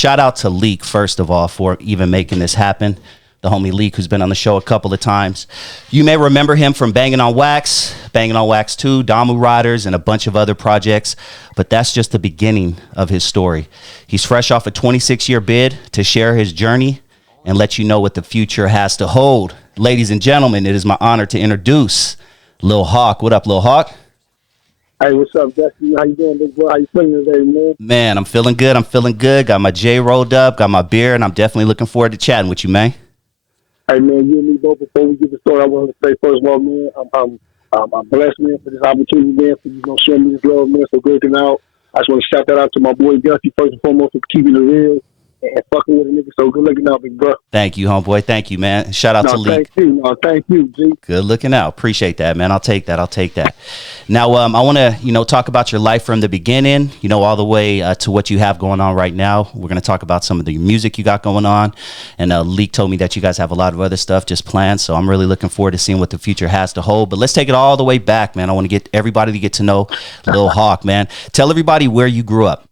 Shout out to Leak, first of all, for even making this happen. The homie Leak, who's been on the show a couple of times. You may remember him from Bangin on Wax, Bangin on Wax 2, Damu Ridas, and a bunch of other projects. But that's just the beginning of his story. He's fresh off a 26-year bid to share his journey and let you know what the future has to hold. Ladies and gentlemen, it is my honor to introduce Lil Hawk. What up, Lil Hawk? Hey, what's up, Dusty? How you doing, big boy? How you feeling today, man? Man, I'm feeling good. I'm feeling good. Got my J rolled up, got my beer, and I'm definitely looking forward to chatting with you, man. Hey, man, you and me both. Before we get the story, I want to say first of all, man, I'm blessed, man, for this opportunity, man, for you gonna show me this love, man, for working out. I just want to shout that out to my boy Dusty first and foremost for keeping it real and fucking with a nigga. So good looking out, big bro. Thank you, homeboy. Thank you, man. Shout out to Leak. Thank you, G. Good looking out. Appreciate that, man. I'll take that. Now, I want to, talk about your life from the beginning, all the way to what you have going on right now. We're going to talk about some of the music you got going on. And Leak told me that you guys have a lot of other stuff just planned. So I'm really looking forward to seeing what the future has to hold. But let's take it all the way back, man. I want to get everybody to get to know Lil Hawk, man. Tell everybody where you grew up.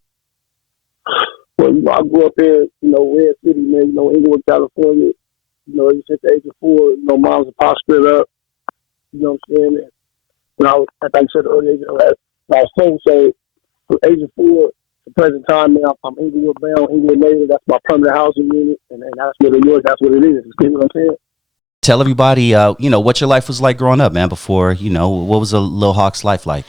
Well, I grew up in, Red City, man, Inglewood, California. Ever since the age of 4, moms and pops split up. You know what I'm saying? And when I was, like I said earlier, I was told, so from age of 4 to present time, man, I'm Inglewood bound, Inglewood native. That's my permanent housing unit, and that's what it was. That's what it is. You know what I'm saying? Tell everybody, what your life was like growing up, man. Before, what was a Lil Hawk's life like?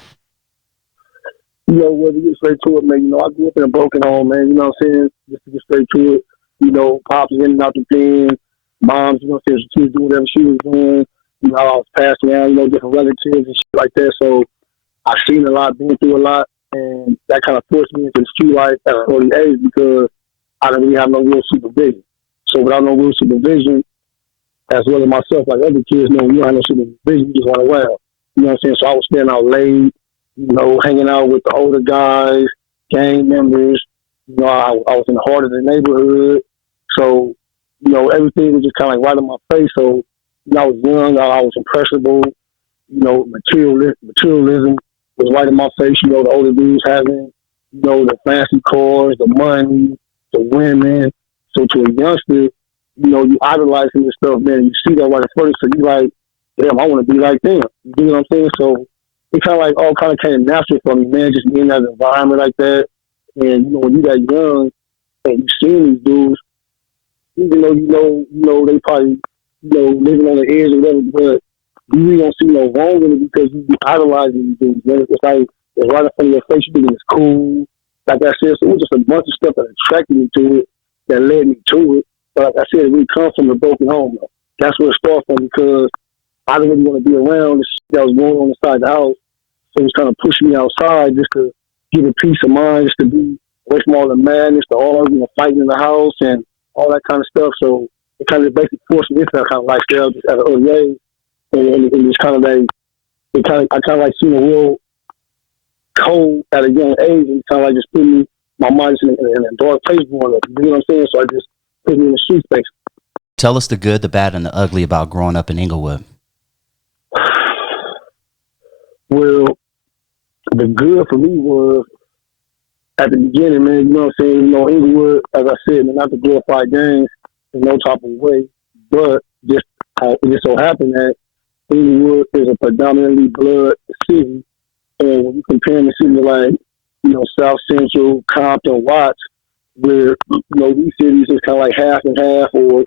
Well, to get straight to it, man, I grew up in a broken home, man, you know what I'm saying? Just to get straight to it, pops in and out the pen, moms, she was doing whatever she was doing, I was passed around, different relatives and shit like that, so I've seen a lot, been through a lot, and that kind of forced me into the street life at an early age because I didn't really have no real supervision. So without no real supervision, as well as myself, like other kids, when you don't have no supervision, you just run around, you know what I'm saying? So I was staying out late, hanging out with the older guys, gang members. I was in the heart of the neighborhood. So, everything was just kind of like right in my face. So, I was young, I was impressionable. Materialism was right in my face. The older dudes having, the fancy cars, the money, the women. So to a youngster, you idolizing this stuff, man. You see that right in front of you. So you like, damn, I want to be like them. You know what I'm saying? So, it kind of like all kind of came natural for me, man, just being in that environment like that. And, when you that young and you seeing these dudes, even though, they probably, living on the edge or whatever, but you really don't see no wrong in it because you be idolizing these dudes, man. It's like, it's right in front of your face, you think it's cool. Like I said, so it was just a bunch of stuff that attracted me to it, that led me to it. But like I said, it really comes from a broken home, though. That's where it starts from because I didn't really want to be around the shit that was going on inside the house. So it was kind of pushing me outside just to give a peace of mind, just to be away from all the madness, the all fighting in the house and all that kind of stuff. So it kind of basically forced me into that kind of lifestyle just at an early age. And it's kind of like, I kind of like seen a real cold at a young age and kind of like just put me, my mind in a dark place growing up. You know what I'm saying? So I just put me in the street space. Tell us the good, the bad, and the ugly about growing up in Inglewood. Well, the good for me was at the beginning, man, you know what I'm saying? Inglewood, as I said, man, not to glorify gangs in no type of way, but it just so happened that Inglewood is a predominantly blood city. And when you compare the city like, South Central, Compton, Watts, where, these cities is kind of like half and half or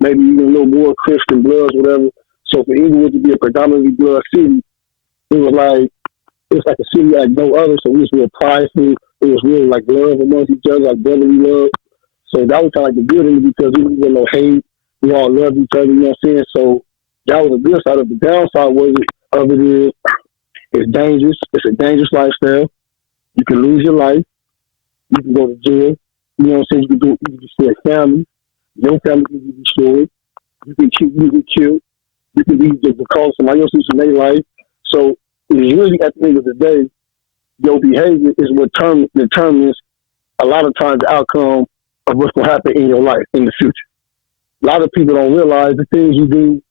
maybe even a little more Christian bloods, whatever. So for Inglewood to be a predominantly blood city, it's like a city like no other, so it was real prideful. It was really like love amongst each other, like brotherly love. So that was kind of like the good in it because we didn't no hate. We all loved each other, you know what I'm saying? So that was the good side. Of the downside of it is it's dangerous. It's a dangerous lifestyle. You can lose your life. You can go to jail. You know what I'm saying? You can destroy a family. Your family can be destroyed. You can get killed. You can be just because somebody else losing their life. So it's really at the end of the day, your behavior is what determines a lot of times the outcome of what's going to happen in your life in the future. A lot of people don't realize the things you do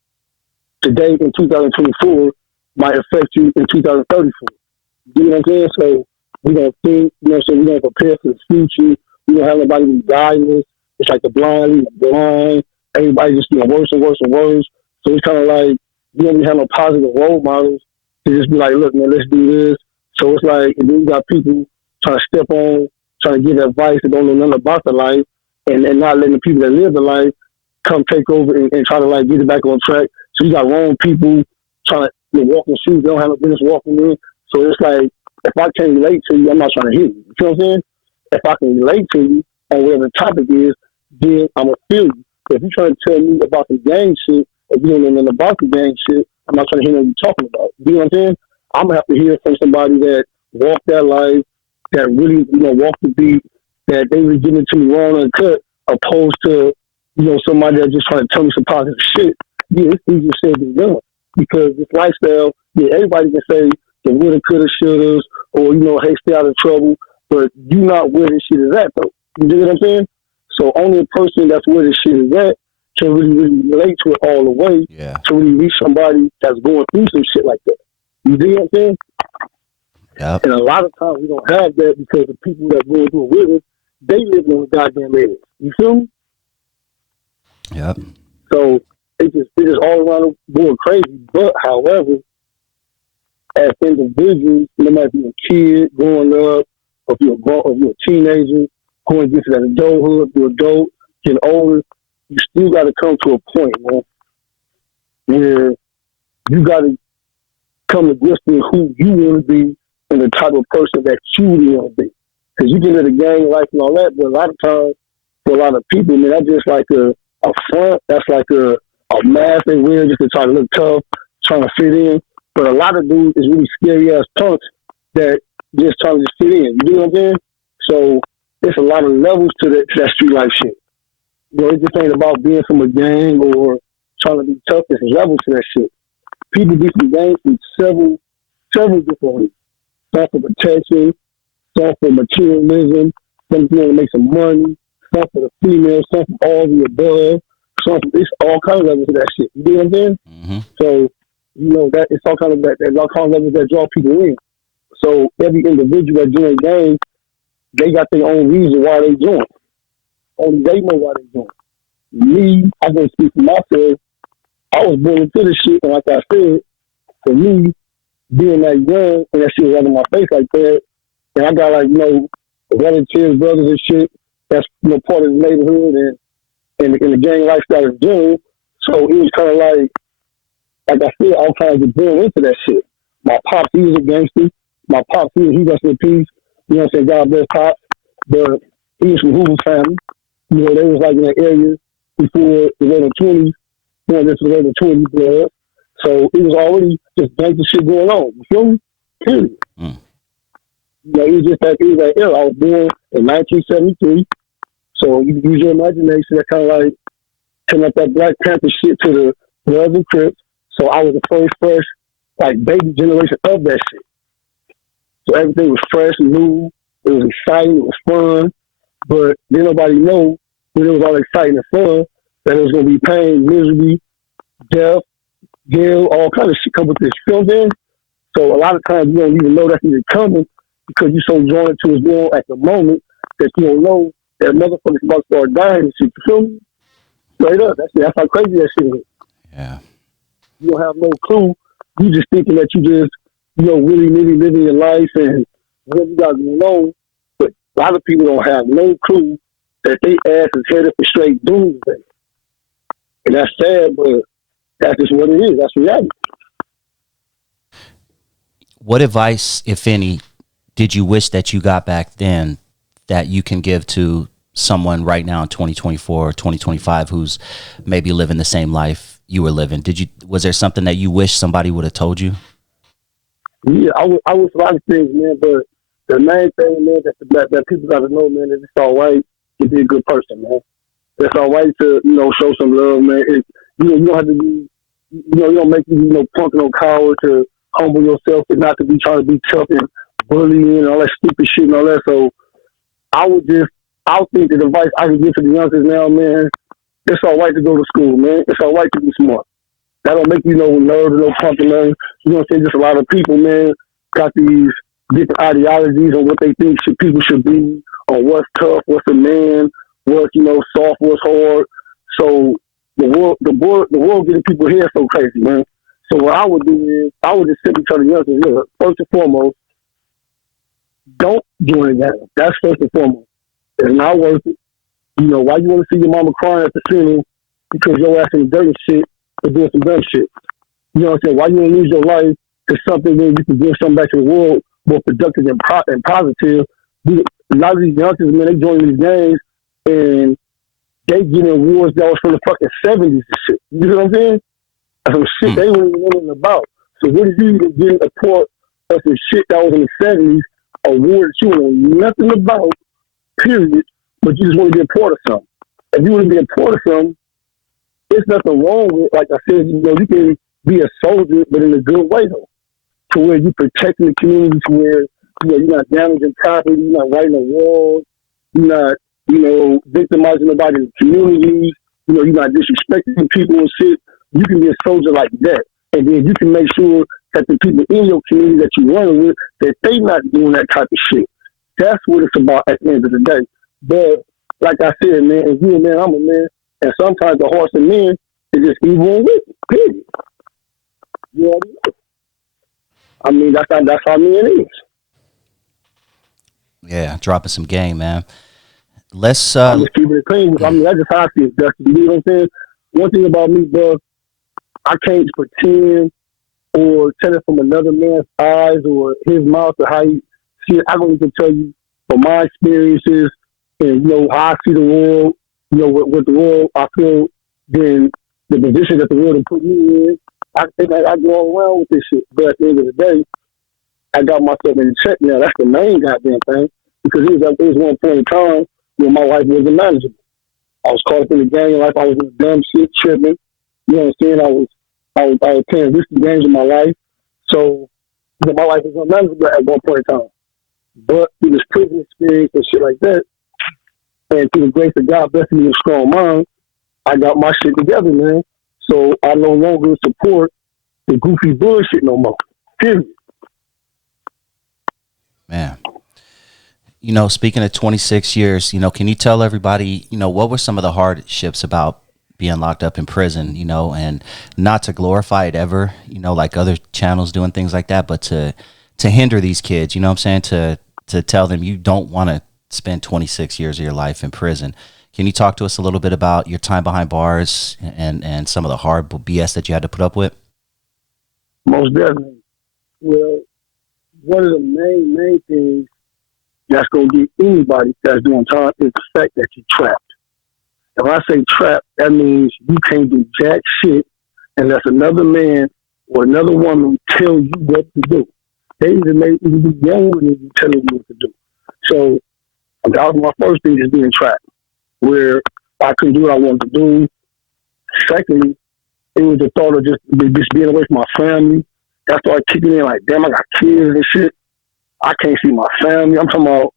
today in 2024 might affect you in 2034. You know what I'm saying? So we don't think, we don't prepare for the future. You don't have nobody who's guiding us. It's like the blind leading the blind. Everybody just getting worse and worse and worse. So it's kind of like you don't really have no positive role models to just be like, look, man, let's do this. So it's like, and then you got people trying to step on, trying to give advice that don't know nothing about the life, and not letting the people that live the life come take over and try to like get it back on track. So you got wrong people trying to walk in shoes they don't have no business walking in. So it's like, if I can't relate to you, I'm not trying to hear you. You know what I'm saying? If I can relate to you on whatever the topic is, then I'm going to feel you. If you're trying to tell me about the gang shit, if you don't know nothing about the gang shit, I'm not trying to hear what you're talking about. You know what I'm saying? I'm going to have to hear from somebody that walked that life, that really, walked the beat, that they were giving it to me wrong and cut, opposed to, somebody that's just trying to tell me some positive shit. Yeah, it's easier said than done. Because this lifestyle, yeah, everybody can say the woulda, coulda, shouldas, or, hey, stay out of trouble, but you not where this shit is at, though. You dig what I'm saying? So only a person that's where this shit is at can really, really relate to it all the way to really reach somebody that's going through some shit like that. You dig what I'm saying? Yep. And a lot of times we don't have that because the people that go through it with us, they live in the goddamn areas. You feel me? Yep. So it's just all around the board crazy. But however, as individuals, no matter if you're a kid growing up, or if you're a teenager, going into that adulthood, if you're an adult, getting older, you still got to come to a point, man, where you got to come to grips with who you want to be and the type of person that you really want to be. Because you get into the gang life and all that, but a lot of times, for a lot of people, man, that's just like a front. That's like a mask they wear just to try to look tough, trying to fit in. But a lot of dudes is really scary ass punks that just trying to just fit in. You know what I'm saying? So there's a lot of levels to that street life shit. It just ain't about being from a gang or trying to be tough. There's levels to that shit. People get from gangs in several different ways. Some for protection, some for materialism, some to make some money, some for the female, some for all the above, some for it's all kinds of levels of that shit. You know what I'm saying? Mm-hmm. So, that it's all kind of that there's all kinds of levels that draw people in. So every individual that joins gangs, they got their own reason why they join. Only they know why they join. Me, I can speak for myself. I was born into this shit, and like I said, for me, being that young and that shit was right in my face like that, and I got relatives, brothers and shit that's part of the neighborhood and the gang lifestyle is doing. So it was kind of like I said, I was kind of get born into that shit. My pops, he was a gangster. My pops, he rest in peace. You know what I'm saying? God bless pops. But he was from Hoover family. They was like in that area before the early 20s, going into the early 20s blood. So it was already just gangster shit going on. You feel me? Period. Mm. It was just that era. I was born in 1973. So you use your imagination. That kind of like turn up that Black Panther shit to the Bloods and Crips. So I was the first like baby generation of that shit. So everything was fresh and new. It was exciting. It was fun. But didn't nobody know when it was all exciting and fun that it was going to be pain, misery, death, jail, all kind of shit come with this. You know what I'm saying? So a lot of times you don't even know that's even coming because you're so drawn into what's going on at the moment that you don't know that motherfuckers about to start dying and shit. You feel me? Straight up. That's how crazy that shit is. Yeah. You don't have no clue. You just thinking that you just, really, really living your life and whatever you got going on. But a lot of people don't have no clue that they ass is headed for straight doomsday. And that's sad, but that's just what it is. That's reality. What advice, if any, did you wish that you got back then that you can give to someone right now in 2024 or 2025 who's maybe living the same life you were living? Was there something that you wish somebody would have told you? Yeah, I wish a lot of things, man, but the main thing, man, that people got to know, man, is it's all right to be a good person, man. It's all right to, show some love, man. You don't have to be, you don't make you, punk no coward to humble yourself and not to be trying to be tough and bullying and all that stupid shit and all that. So I think the advice I can give to the youngsters now, man, it's all right to go to school, man. It's all right to be smart. That don't make you no nerd or no punk or nothing. You know what I'm saying? Just a lot of people, man, got these different ideologies on what they think people should be, on what's tough, what's a man, what's soft, what's hard. So the world getting people here so crazy, man. So what I would do is I would just simply tell the youngsters, look, first and foremost, don't join that. That's first and foremost. It's not worth it. Why you want to see your mama crying at the funeral because your ass in dirty shit for doing some dumb shit? You know what I'm saying? Why you want to lose your life to something where you can give something back to the world more productive and positive? A lot of these youngsters, man, they join these games and they get in awards that was from the fucking 70s and shit. You know what I'm saying? Some shit they weren't even know nothing about. So what is you even getting a part of some shit that was in the 70s, award that you know nothing about, period, but you just want to be a part of something. If you want to be a part of something, there's nothing wrong with, like I said, you can be a soldier, but in a good way, though, to where you protecting the community, to where you're not damaging property, you're not writing a wall, you're not, victimizing nobody in the community, you're not disrespecting people and shit. You can be a soldier like that, and then you can make sure that the people in your community that you're running with, that they not doing that type of shit. That's what it's about at the end of the day. But like I said, man, if you're a man, I'm a man, and sometimes the hearts of men is just evil and wicked. Period. You know what I mean? That's how men is. Yeah, dropping some game, man. Let's I'm just keeping it clean. I mean, that's just how I feel, Dustin. You know what I'm saying? One thing about me, bro, I can't pretend or tell it from another man's eyes or his mouth or how he see it. I don't even tell you from my experiences and how I see the world. With the world, I feel then the position that the world has put me in. I think I go all around with this shit, but at the end of the day, I got myself in check now. That's the main goddamn thing, because it was one point in time when my life wasn't manageable. I was caught up in the gang life. I was in dumb shit, tripping. You know what I'm saying? I was playing risky games in my life. So my life was unmanageable at one point in time. But through this prison experience and shit like that, and through the grace of God blessing me with a strong mind, I got my shit together, man. So I no longer support the goofy bullshit no more. Period. Man. Speaking of 26 years, can you tell everybody, what were some of the hardships about being locked up in prison, and not to glorify it ever, like other channels doing things like that, but to hinder these kids, you know what I'm saying? To tell them you don't want to spend 26 years of your life in prison. Can you talk to us a little bit about your time behind bars and some of the hard BS that you had to put up with? Most definitely. Well, one of the main things that's going to get anybody that's doing time is the fact that you're trapped. If I say trapped, that means you can't do jack shit unless another man or another woman tell you what to do. They even be younger than you telling you what to do. So that was my first thing, is being trapped, where I couldn't do what I wanted to do. Secondly, it was the thought of just being away from my family. That started kicking in like, damn, I got kids and shit. I can't see my family. I'm talking about,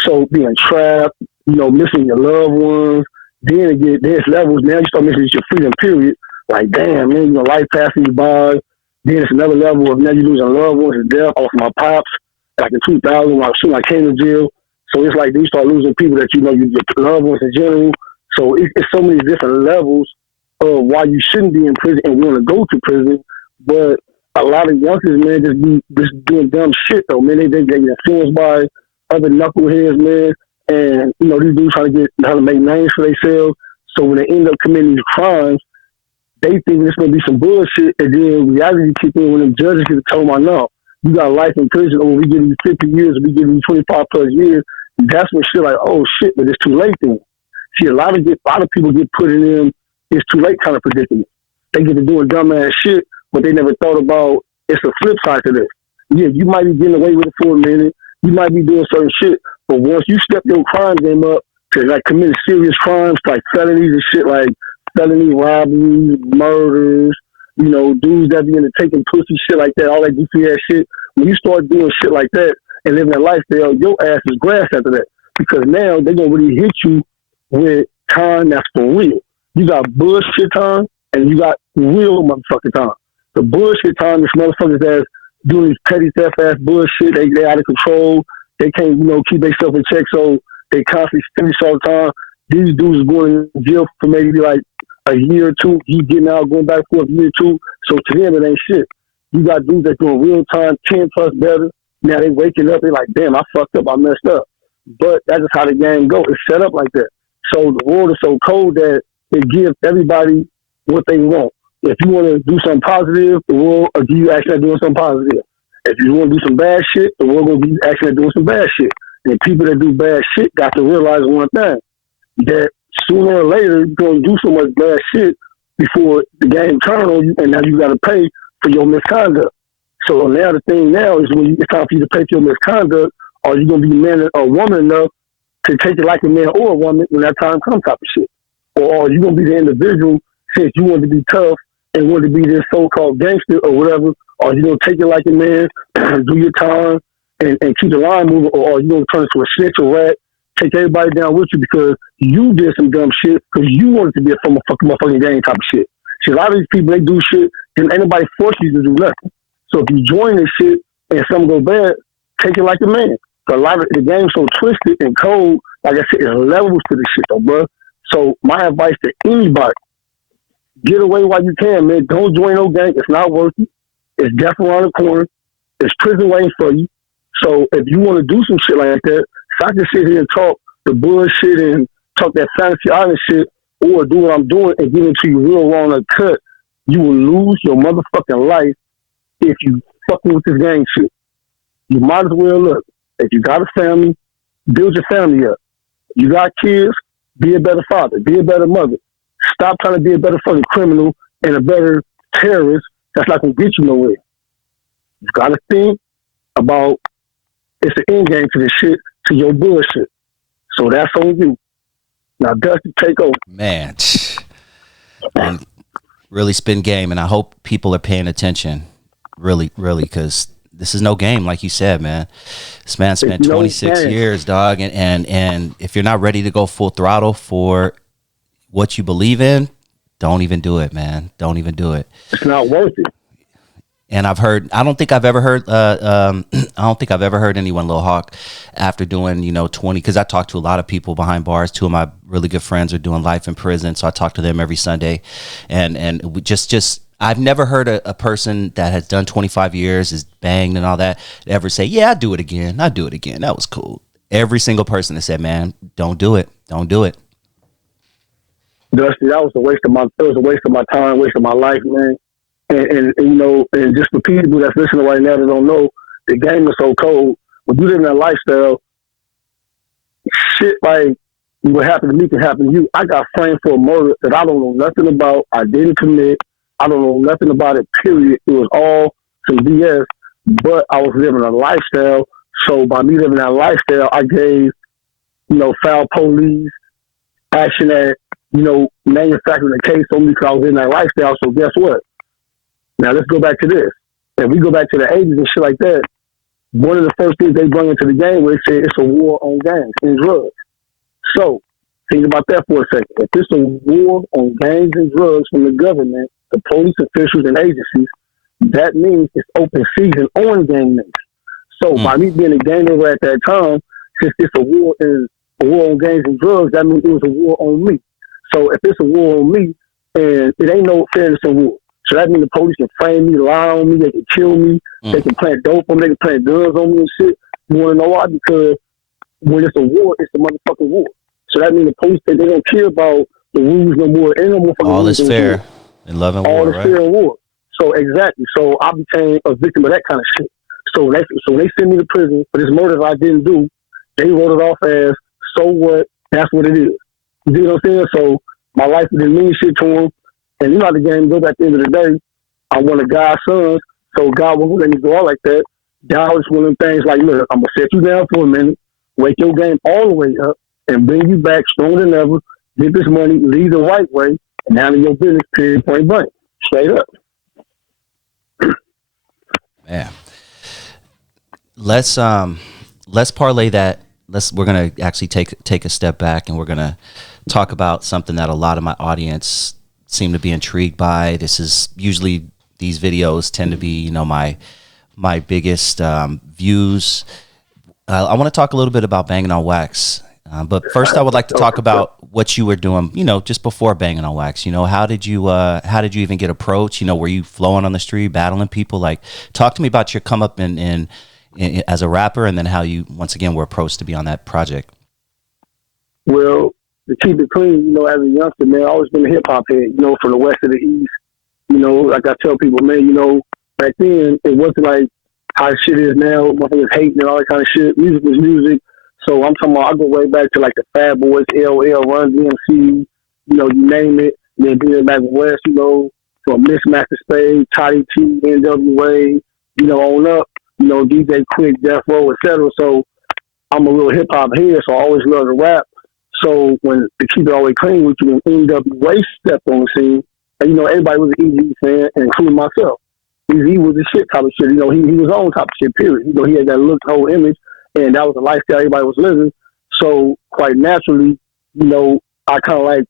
so being trapped, missing your loved ones. Then there's levels. Now you start missing your freedom, period. Like, damn, man, life passing you by. Then it's another level of now you're losing loved ones to death off my pops. Like in 2000, when I came to jail. So it's like you start losing people that your loved ones in general. So it's so many different levels of why you shouldn't be in prison and want to go to prison. But a lot of youngsters, man, just doing dumb shit, though, man. They get influenced by other knuckleheads, man. And, these dudes trying to get how to make names for themselves. So when they end up committing these crimes, they think it's going to be some bullshit. And then reality kicks in when the judges get to tell them, no, you got life in prison, or we give you 50 years, or we give you 25 plus years. That's when shit like, oh shit, but it's too late then. See, a lot of people get put in them, it's too late kind of predicament. They get to doing dumbass shit, but they never thought about it's a flip side to this. Yeah, you might be getting away with it for a minute. You might be doing certain shit, but once you step your crime game up to like commit serious crimes like felonies and shit, like felony robberies, murders, dudes that be into taking pussy, shit like that, all that goofy ass shit. When you start doing shit like that and living a lifestyle, your ass is grass after that, because now they're gonna really hit you with time that's for real. You got bullshit time and you got real motherfucking time. The bullshit time, this motherfuckers that's doing these petty theft ass bullshit. They out of control. They can't, keep themselves in check, so they constantly finish all the time. These dudes are going to jail for maybe like a year or two. He's getting out, going back for a year or two. So to them, it ain't shit. You got dudes that doing real time, 10 plus better. Now they waking up, they like, damn, I fucked up, I messed up. But that's just how the game goes. It's set up like that. So the world is so cold that it gives everybody what they want. If you want to do something positive, the world will give you action at doing something positive. If you want to do some bad shit, the world will give you action at doing some bad shit. And people that do bad shit got to realize one thing, that sooner or later you're going to do so much bad shit before the game turns on you, and now you got to pay for your misconduct. So now the thing now is when it's time for you to pay for your misconduct, are you going to be man or woman enough to take it like a man or a woman when that time comes type of shit? Or are you going to be the individual since you want to be tough and want to be this so-called gangster or whatever? Or are you going to take it like a man, do your time, and keep the line moving? Or are you going to turn into a snitch or rat, take everybody down with you because you did some dumb shit because you wanted to be a motherfucking gang type of shit? See, a lot of these people, they do shit and ain't nobody force you to do nothing. So if you join this shit and something go bad, take it like a man. Because a lot of the game's so twisted and cold, like I said, it's levels to this shit though, bro. So my advice to anybody, get away while you can, man. Don't join no gang. It's not worth it. It's death around the corner. It's prison waiting for you. So if you want to do some shit like that, if I can sit here and talk the bullshit and talk that fantasy island shit, or do what I'm doing and get into you real wrong or cut, you will lose your motherfucking life if you fucking with this gang shit. You might as well look. If you got a family, build your family up. You got kids, be a better father, be a better mother. Stop trying to be a better fucking criminal and a better terrorist. That's not going to get you nowhere. You got to think about it's the end game to this shit, to your bullshit. So that's on you. Now, Dusty, take over. Man, really spin game, and I hope people are paying attention. Really, because this is no game, like you said, man. This man spent 26 years, dog, and if you're not ready to go full throttle for what you believe in, don't even do it, man. Don't even do it. It's not worth it. And I don't think I've ever heard anyone, Lil Hawk, after doing, 20, because I talk to a lot of people behind bars. Two of my really good friends are doing life in prison, so I talk to them every Sunday. And we just I've never heard a person that has done 25 years, is banged and all that, ever say, yeah, I'd do it again. That was cool. Every single person that said, man, don't do it. Don't do it. Dusty, that was a waste of my time, waste of my life, man. And just for people that's listening right now that don't know, the game is so cold. When you live in that lifestyle, shit like what happened to me can happen to you. I got framed for a murder that I don't know nothing about. I didn't commit. I don't know nothing about it, period. It was all some BS, but I was living a lifestyle. So by me living that lifestyle, I gave, foul police action at, manufacturing a case on me because I was in that lifestyle. So guess what? Now let's go back to this. If we go back to the 80s and shit like that, one of the first things they brought into the game was they said it's a war on gangs and drugs. So think about that for a second. If it's a war on gangs and drugs from the government, the police officials and agencies, that means it's open season on gang members. So by me being a gang member at that time, since it's a war on gangs and drugs, that means it was a war on me. So if it's a war on me, and it ain't no fairness in war. So that means the police can frame me, lie on me, they can kill me, they can plant dope on me, they can plant guns on me and shit. You want to know why? Because when it's a war, it's a motherfucking war. So that means the police, they don't care about the rules no more. Ain't no more fucking all rules is fair in love and war, all is fair in war. So exactly. So I became a victim of that kind of shit. So when they sent me to prison for this murder that I didn't do, they wrote it off as, so what? That's what it is. You see what I'm saying? So my life didn't mean shit to them. And you know how the game goes at the end of the day. I'm one of God's sons, so God won't let me go out like that. God was one of them things like, look, I'm going to set you down for a minute, wake your game all the way up, and bring you back stronger than ever, get this money, lead the right way, and handle your business, period, point blank. Straight up. Man. Let's parlay that. We're going to actually take a step back, and we're going to talk about something that a lot of my audience seem to be intrigued by. This is usually, these videos tend to be, my my biggest views. I want to talk a little bit about Bangin on Wax. But first, I would like to talk about what you were doing, just before Bangin on Wax. How did you even get approached? Were you flowing on the street, battling people? Like, talk to me about your come up in as a rapper, and then how you once again were approached to be on that project. Well, to keep it clean, as a youngster, man, I always been a hip hop head. From the west to the east. Like I tell people, man, back then it wasn't like how shit is now. Motherfuckers hating and all that kind of shit. Music was music. So I'm talking about, I go way back to like the Fat Boys, LL, Run DMC, you name it. And then being back west, from Mismaster Spade, Toddy T, NWA, on up, DJ Quick, Death Row, etc. So I'm a real hip hop head, so I always love to rap. So when to keep it all the way clean with you, when NWA stepped on the scene, and everybody was an Eazy fan, including myself. Eazy was the shit type of shit. He was on top of shit, period. He had that look, whole image. And that was the lifestyle everybody was living. So quite naturally, I kind of like,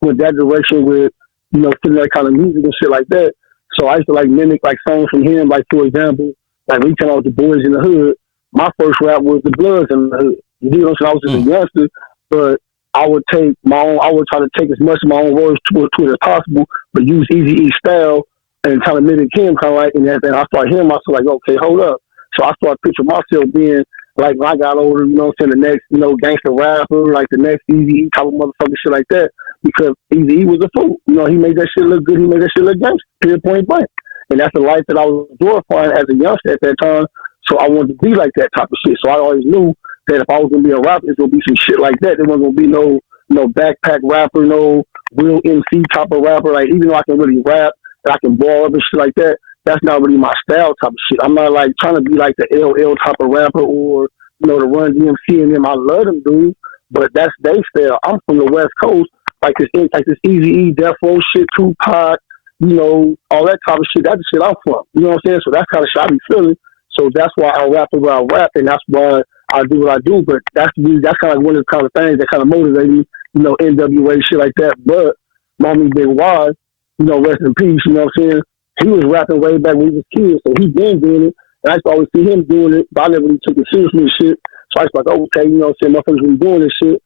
went that direction with, fitting that kind of music and shit like that. So I used to like mimic like songs from him. Like, for example, like we came out with the Boys in the Hood. My first rap was the Bloods in the Hood. You know what I'm saying? I was just a youngster, but I would try to take as much of my own words to it as possible, but use Eazy-E style and kind of mimic him, kind of like, and I started hearing myself like, okay, hold up. So I started picturing myself being like when I got older, the next, gangster rapper, like the next Eazy-E type of motherfucker shit like that. Because Eazy-E was a fool. He made that shit look good. He made that shit look gangster, period, point blank. And that's the life that I was glorifying as a youngster at that time. So I wanted to be like that type of shit. So I always knew that if I was going to be a rapper, it's going to be some shit like that. There wasn't going to be no backpack rapper, no real MC type of rapper. Like, even though I can really rap and I can ball up and shit like that, that's not really my style type of shit. I'm not like trying to be like the LL type of rapper or, the Run DMC and them. I love them, dude, but that's their style. I'm from the West Coast, like this Eazy-E, Death Row shit, Tupac, all that type of shit. That's the shit I'm from. You know what I'm saying? So that's kind of shit I be feeling. So that's why I rap the way I rap, and that's why I do what I do. But that's kind of like one of the kind of things that kind of motivate me, NWA shit like that. But Mommy Big Y, rest in peace. You know what I'm saying? He was rapping way back when he was kids, so he been doing it. And I used to always see him doing it, but I never really took it seriously and shit. So I was like, okay, motherfuckers really doing this shit.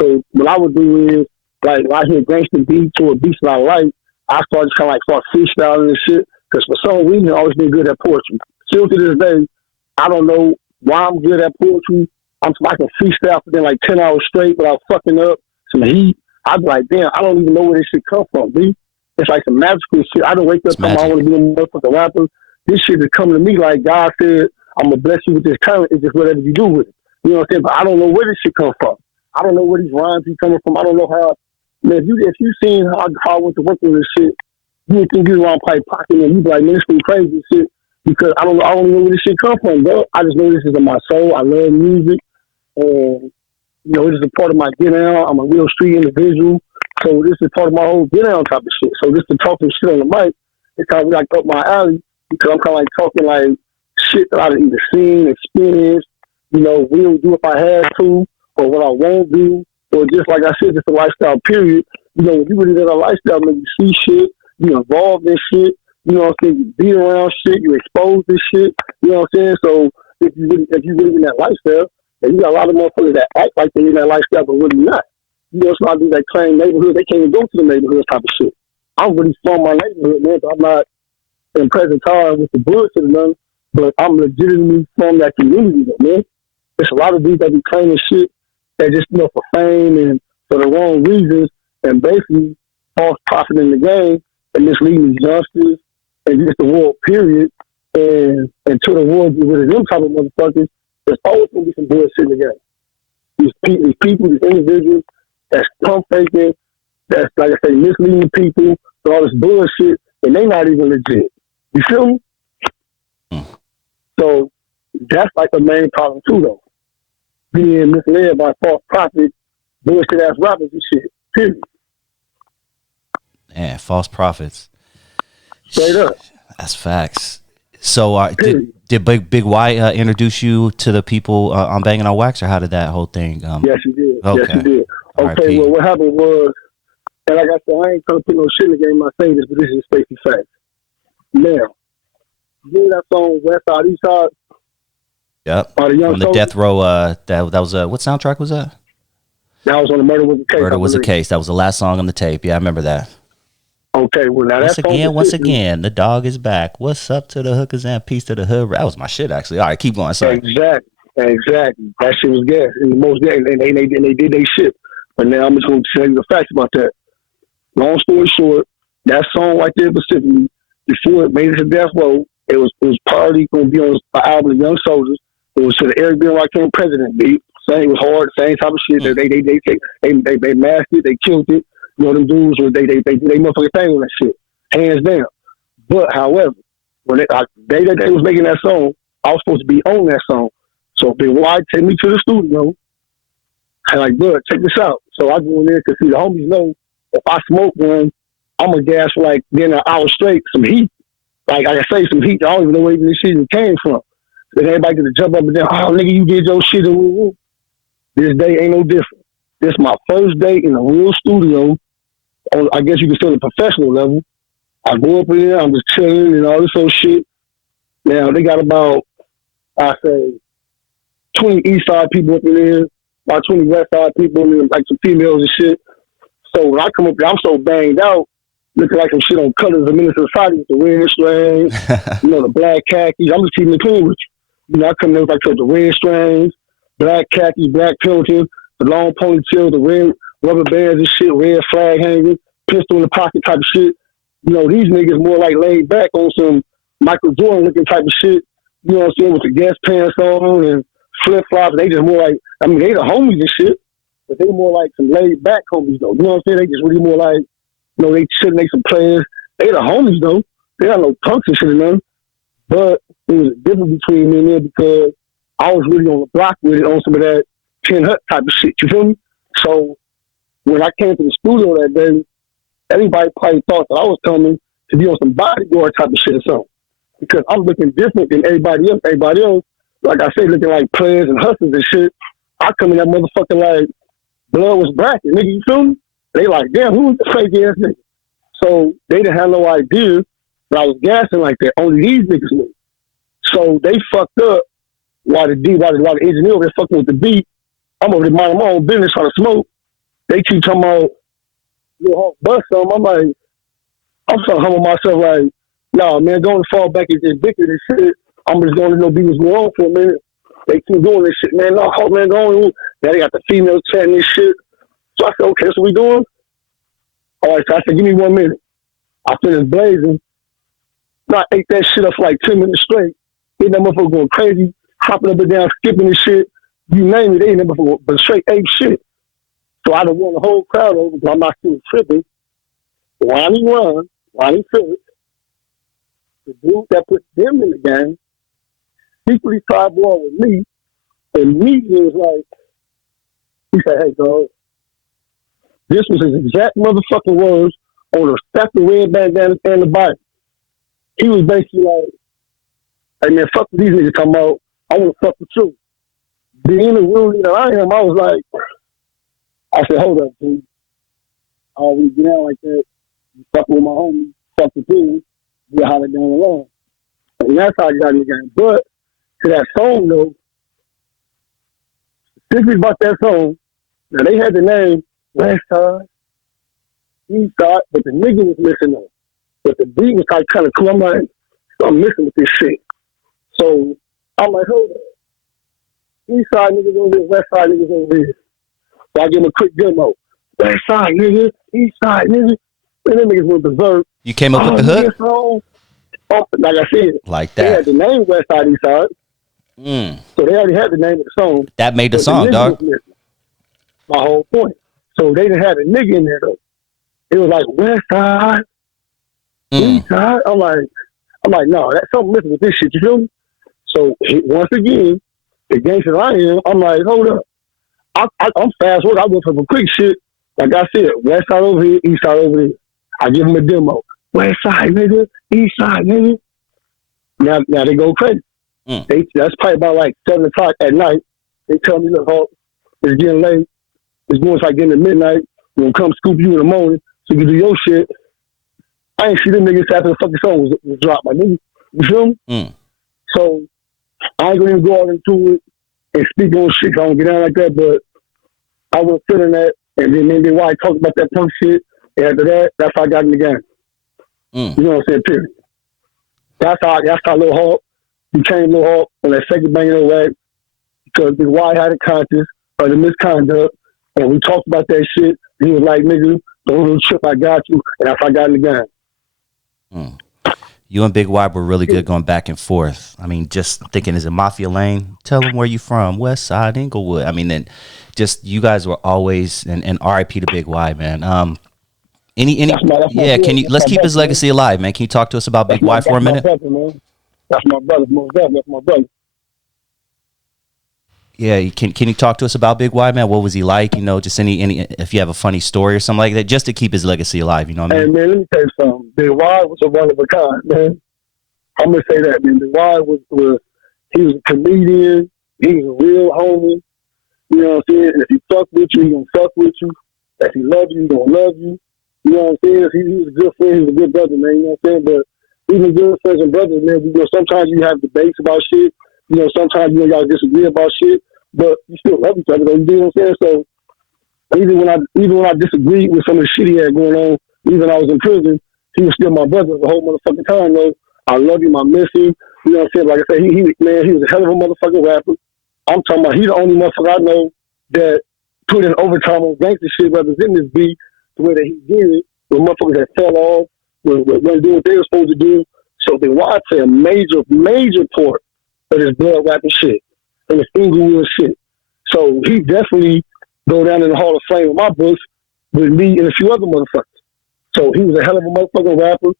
So what I would do is, like, when I hear gangster beats or beats that I like, I started kind of like start freestyling and shit. Because for some reason, I've always been good at poetry. Still to this day, I don't know why I'm good at poetry. I can freestyle for then like 10 hours straight without fucking up some heat. I'd be like, damn, I don't even know where this shit come from, dude. It's like some magical shit. I don't wake up tomorrow, I want to be a motherfucking rapper. This shit is coming to me like God said, I'm going to bless you with this talent. It's just whatever you do with it. You know what I'm saying? But I don't know where this shit come from. I don't know where these rhymes be coming from. I don't know how. Man, if you seen how I went to work on this shit, you would think you around probably pocket and you be like, man, this is crazy shit. Because I don't know where this shit come from, bro. I just know this is in my soul. I love music. And, this is a part of my get down. I'm a real street individual. So this is part of my whole get down type of shit. So just to talk some shit on the mic, it's kind of like up my alley because I'm kind of like talking like shit that I've either seen, experienced, will do if I had to, or what I won't do, or just like I said, just a lifestyle period. When you really get a lifestyle, man, you see shit, you involved in shit, you know what I'm saying, you be around shit, you expose this shit, you know what I'm saying? So if you really in that lifestyle, and you got a lot of motherfuckers that act like they're in that lifestyle, but really not. It's not these that claim neighborhood, they can't even go to the neighborhood type of shit. I'm really from my neighborhood, man, but I'm not in present time with the bullshit and nothing, but I'm legitimately from that community, man. There's a lot of dudes that be claiming shit that just, for fame and for the wrong reasons, and basically false profiting the game and misleading these youngsters and just the world, period. And until the world get rid of them type of motherfuckers, there's always going to be some bullshit in the game. These people, these individuals that's pump faking, that's, like I say, misleading people with all this bullshit, and they not even legit. You feel me? So that's like the main problem too, though. Being misled by false prophets, bullshit ass rappers and shit. Period. Yeah, false prophets. Straight up. That's facts. So did Big Y introduce you to the people on Bangin on Wax, or how did that whole thing? Yes, he did. Okay. Yes, he did. Okay, well, what happened was, and like I said, I ain't trying to put no shit in the game. I'm saying this, but this is spacey fact. Now, You know that song West Side East Side? Yep. By the Young From the Soldiers? Death Row. That was what soundtrack was that? That was on the Murder Was a Case. Murder Was a Case. That was the last song on the tape. Yeah, I remember that. Okay, well now Once that song again, the dog is back. What's up to the hookers and peace to the hood? That was my shit, actually. All right, keep going. Sorry. Exactly. That shit was gas. And the most gas, and they did their shit. But now I'm just gonna tell you the facts about that. Long story short, that song right there specifically, before it made it to Death Row, it was probably gonna be on the album Young Soldiers. It was to the Eric B. Rakim President beat. Same, it was hard, same type of shit. They masked it, they killed it. You know, them dudes were they motherfucking thing on that shit, hands down. But however, when they was making that song, I was supposed to be on that song. So Big Y take me to the studio. And like, bud, check this out. So I go in there because see the homies know if I smoke one, I'm gonna gas for like then an hour straight, some heat. Like I say, some heat. I don't even know where this shit came from. Then everybody gonna jump up and down. Oh, nigga, you did your shit. This day ain't no different. This is my first day in a real studio. On, I guess you can say the professional level. I go up in there, I'm just chilling and all this old shit. Now they got about, I say, 20 East Side people up in there, about 20 West Side people, and like some females and shit. So when I come up there, I'm so banged out, looking like some shit on Colors of Menace Society with the red strings, you know, the black khakis. I'm just keeping it clean with you. You know, I come there with like the red strings, black khakis, black Pilton, the long ponytail, the red rubber bands and shit, red flag hanging, pistol in the pocket type of shit. You know, these niggas more like laid back on some Michael Jordan looking type of shit. You know what I'm saying? With the gas pants on and flip flops. They just more like, I mean, they the homies and shit, but they more like some laid back homies though. You know what I'm saying? They just really more like, you know, they shouldn't make some players. They the homies though. They got no punks and shit in them. But it was a difference between me and them because I was really on the block with it on some of that Ken Hut type of shit. You feel me? So when I came to the studio that day, everybody probably thought that I was coming to be on some bodyguard type of shit or something. Because I'm looking different than everybody else. Everybody else, like I say, looking like players and hustlers and shit. I come in that motherfucker like blood was bracket, nigga, you feel me? They like, damn, who was the fake ass nigga? So they didn't have no idea that I was gassing like that. Only these niggas knew. So they fucked up while the engineer over there fucking with the beat. I'm over there minding my own business trying to smoke. They keep talking about, you know, bust some. I'm like, I'm trying to humble myself like, nah, man, going to fall back into bigger and shit. I'm just going to know what's going on for a minute. They keep doing this shit, man. No, man, going on. Now they got the females chatting this shit. So I said, okay, that's what we doing? All right, so I said, give me 1 minute. I finished blazing. I ate that shit up for like 10 minutes straight. They that motherfucker going crazy, hopping up and down, skipping and shit. You name it, they ain't never but straight ape shit. So I done won the whole crowd over because I'm not still tripping. Ronnie Phillips, the dude that put them in the game, secretly tried ball with me, and me was like, he said, hey, dog, this was his exact motherfucking words on a stack of red bandana and the body. He was basically like, hey, man, fuck these niggas talking about, I want to fuck with you. Being the rude that I am, I was like, I said, hold up, dude. I always get out like that. You fuck with my homie, fuck with you, we'll holler down the line. And that's how I got in the game. But to that song, though, specifically about that song, now they had the name West Side, East Side, but the nigga was missing though. But the beat was like kind of cool. I'm like, I'm missing with this shit. So I'm like, hold up. East Side niggas over there, West Side niggas over there. So I give him a quick demo. West Side nigga, East Side nigga. And them niggas went berserk. You came up with the hook? Oh, like I said, like that. They had the name West Side, East Side. So they already had the name of the song. That made the song, dog. My whole point. So they didn't have a nigga in there though. It was like West Side, East Side. I'm like, no, that's something missing with this shit. You feel me? So once again, the gangster I am, I'm like, hold up. I'm fast work. I went for some quick shit. Like I said, West Side over here, East Side over there. I give them a demo. West Side, nigga. East Side, nigga. Now they go crazy. That's probably about like 7 o'clock at night. They tell me, look, Hulk, it's getting late. It's going to like getting to midnight. We're going to come scoop you in the morning so you can do your shit. I ain't see them niggas after the fucking song was dropped. My nigga, You feel me? Mm. So I ain't gonna even go all into it and speak on shit. I don't get down like that, but I was feeling that, and then maybe why I talked about that punk shit. And after that, that's how I got in the game. Mm. You know what I'm saying? Period. That's how Lil Hawk became Lil Hawk on that second Bangin on Wax because Big Y had a conscience of the misconduct, and we talked about that shit. He was like, "Nigga, don't little trip, I got you," and that's how I got in the game. Mm. You and Big Y were really good going back and forth. I mean, just thinking, is it Mafia Lane? Tell them where you from. West Side, Inglewood. I mean, then just you guys were always, and RIP to Big Y, man. Yeah, can you, let's keep his legacy alive, man. Can you talk to us about Big Y for a minute? That's my brother, man. That's my brother, most definitely. That's my brother. Yeah, can you talk to us about Big Y, man? What was he like? You know, just any if you have a funny story or something like that, just to keep his legacy alive. You know what I Hey, mean? man, let me tell you something. Big Y was a one of a kind, man. I'm gonna say that, man. Big Y was he was a comedian. He was a real homie. You know what I'm saying? If he fuck with you, he gonna fuck with you. If he love you, he gonna love you. You know what I'm saying? He was a good friend. He was a good brother, man. You know what I'm saying? But even good friends and brothers, man, you know, sometimes you have debates about shit. You know, sometimes you know y'all disagree about shit, but you still love each other, though. You know what I'm saying? So even when I disagreed with some of the shit he had going on, even when I was in prison, he was still my brother the whole motherfucking time, though. I love him. I miss him. You know what I'm saying? Like I said, he was a hell of a motherfucking rapper. I'm talking about he the only motherfucker I know that put in overtime on gangster shit representing this beat the way that he did it with motherfuckers that fell off, when doing what they were supposed to do. So then why play a major part of this blood rapping shit and this Inglewood shit. So he definitely go down in the Hall of Fame in my books with me and a few other motherfuckers. So he was a hell of a motherfucking rapper.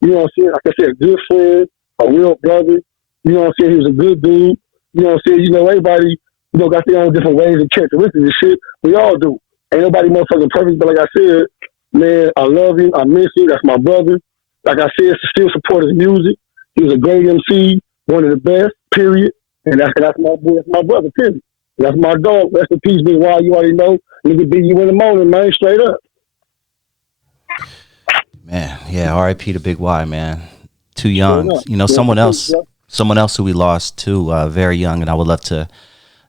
You know what I'm saying? Like I said, a good friend, a real brother. You know what I'm saying? He was a good dude. You know what I'm saying? You know, everybody, you know, got their own different ways and characteristics and shit. We all do. Ain't nobody motherfucking perfect, but like I said, man, I love him. I miss him. That's my brother. Like I said, still support his music. He was a great MC, one of the best, period. And that's my boy, that's my brother, period. That's my dog. Rest in peace, Big Y. You already know. Nigga beat you in the morning, man, straight up. Man, yeah, RIP to Big Y, man. Too young. You know, someone else who we lost too, very young, and I would love to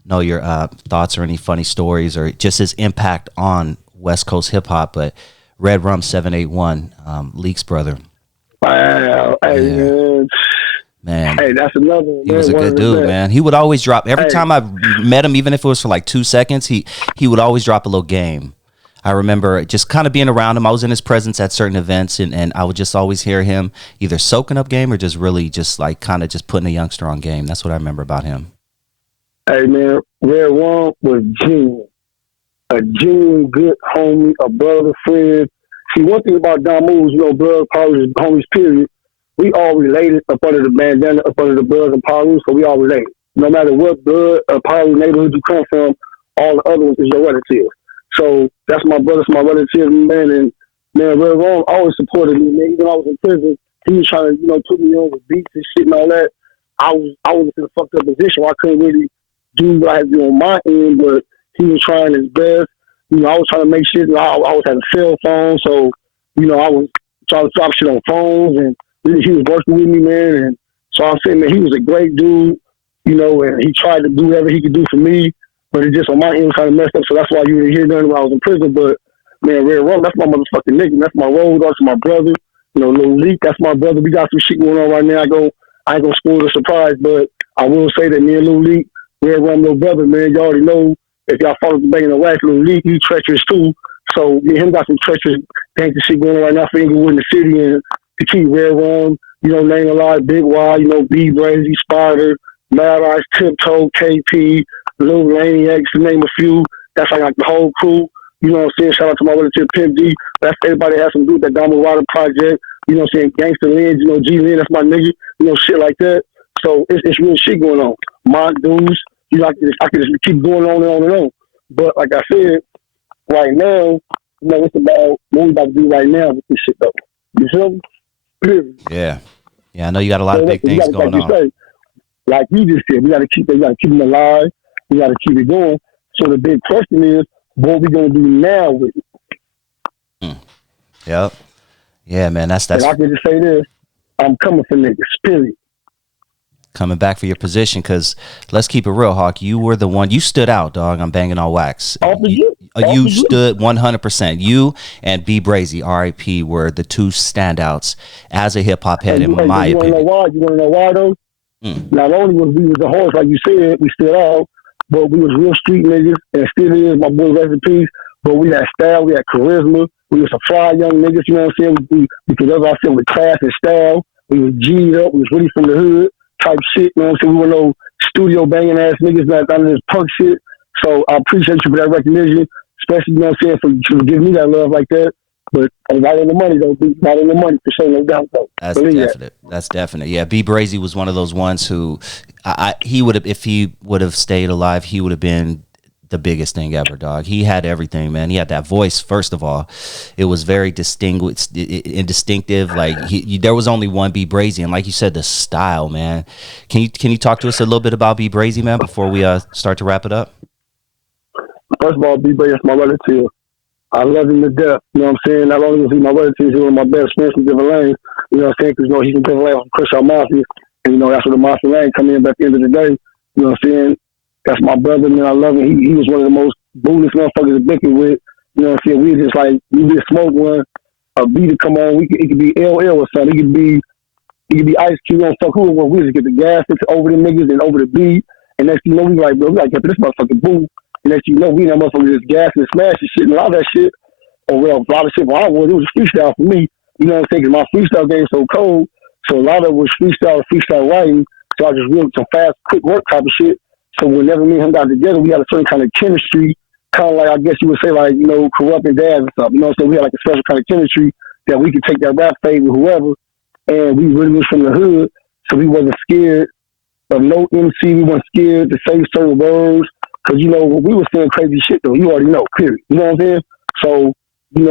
know your thoughts or any funny stories or just his impact on West Coast hip hop. But Red Rum 781, Leak's brother. Wow, hey, man. Hey, that's another one. He was a good dude, man. He would always drop every time I met him, even if it was for like 2 seconds. He would always drop a little game. I remember just kind of being around him. I was in his presence at certain events, and I would just always hear him either soaking up game or just really just like kind of just putting a youngster on game. That's what I remember about him. Hey, man, Red Rum was genuine. A genuine good homie, a brother, friend. See, one thing about Damu is, you know, blood, powers, homies, period. We all related up under the bandana, up under the blood and powers, so we all related. No matter what blood or power neighborhood you come from, all the other ones is your relatives. So that's my brother, my relative, man. And man, Red Rum always supported me, man. Even when I was in prison, he was trying to, you know, put me on with beats and shit and all that. I was in a fucked up position where I couldn't really do what I had to do on my end, but he was trying his best. You know, I was trying to make shit. I always had a cell phone, so you know, I was trying to drop shit on phones, and he was working with me, man. And so I'm saying, man, he was a great dude, you know, and he tried to do whatever he could do for me. But it just on my end was kind of messed up, so that's why you didn't hear nothing when I was in prison. But man, Red Rum, that's my motherfucking nigga. That's my road dog. That's my brother. You know, Lil Leak, that's my brother. We got some shit going on right now. I ain't gonna spoil the surprise, but I will say that me and Lil Leak, Red Rum, little brother, man. You already know if y'all follow the Bangin on Wax, Lil Leak, he treacherous too. So me and him got some treacherous gangster shit going on right now for Inglewood in the city, and to keep Red Rum, you know, name a lot, Big Y, you know, B Brazy, Spider, Mad Eyes, Tiptoe, KP. Little Laniacs, to name a few. That's like the whole crew. You know what I'm saying? Shout out to my relative Pimp D. That's everybody that has some dude that Damu Ridas project. You know what I'm saying? Gangster Lynn, you know, G Lynn, that's my nigga. You know, shit like that. So it's real shit going on. Mock dudes, you know, I can just keep going on and on and on. But like I said, right now, you know, it's about what we about to do right now with this shit though. You feel me? Yeah. Yeah, I know you got a lot of big things going on. Say, like you just said, we gotta keep them alive. We got to keep it going. So the big question is, what we gonna do now with it? Yep. Yeah, man. That's. And I can just say this: I'm coming for niggas. Period. coming back for your position, because let's keep it real, Hawk. You were the one, you stood out, dog, on Bangin' on Wax. You stood 100%. You and B Brazy, R.I.P., were the two standouts as a hip hop head, in my opinion. You want to know why though? Not only was we was the horse, like you said, we stood out, but we was real street niggas, and still is, my boy, rest in peace. But we had style, we had charisma, we was some fly young niggas, you know what I'm saying? Because as I said, with class and style, we was G'd up, we was really from the hood type shit, you know what I'm saying? We were no studio banging ass niggas, not none of this punk shit. So I appreciate you for that recognition, especially, you know what I'm saying, for giving me that love like that. But I'm not in the money though, not in the money for sure, no doubt though. That's definite. That's definite. Yeah, B Brazy was one of those ones who, he would have, if he would have stayed alive, he would have been the biggest thing ever, dog. He had everything, man. He had that voice. First of all, it was very distinguished and distinctive. Like there was only one B Brazy, and like you said, the style, man. Can you talk to us a little bit about B Brazy, man, before we start to wrap it up? First of all, B Brazy is my relative. I love him to death. You know what I'm saying? Not only was he my relative, he's one of my best friends from different lanes. You know what I'm saying? Because he's from different lanes from Crenshaw Mafia, and that's where the Mafia lane come in. But at the end of the day, you know what I'm saying? That's my brother, man. I love him. He was one of the most boldest motherfuckers to bicker with. You know what I'm saying? We just like, we just smoke one, a beat to come on. It could be LL or something. It could be Ice Cube on fuck who it was. We just get the gas over the niggas and over the beat. And next thing you know, we like, bro, we like, yeah, this motherfucker boom. And next thing you know, we that motherfucker just gas and smash and shit. And a lot of that shit, a lot of shit where I was, it was freestyle for me. You know what I'm saying? Because my freestyle game's so cold. So a lot of it was freestyle writing. So I just wrote some fast, quick work type of shit. So whenever me and him got together, we had a certain kind of chemistry, kind of like, I guess you would say, like, corrupting dads and stuff. You know what I'm saying? We had like a special kind of chemistry that we could take that rap phase with whoever. And we really was from the hood. So we wasn't scared of no MC. We weren't scared to say certain words. Because, we were saying crazy shit, though. You already know, period. You know what I'm saying? So, we